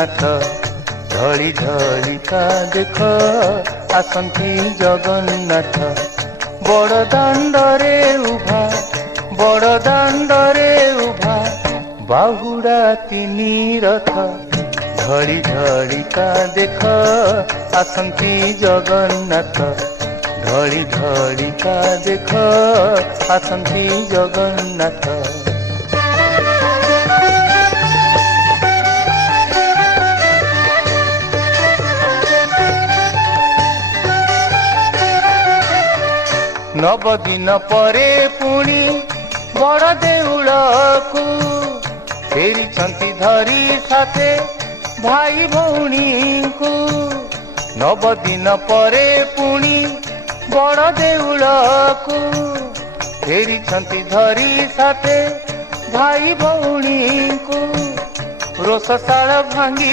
नाथ ढली ढलिका देख आसंती जगन्नाथ बड़ दांडरे उभा बड़ दांडरे उभा बाहुड़ा तिनी रथ ढली ढलिका देख आसंती जगन्नाथ ढली ढलिका देख आसंती जगन्नाथ। नवदिन परे पुणी बड़ देउल को फेरी धरी साथे भाई भौणी को नवदिन परे पुणी बड़ देउल को फेरी धरी साथे भाई भौणी को रोषशाला भांगी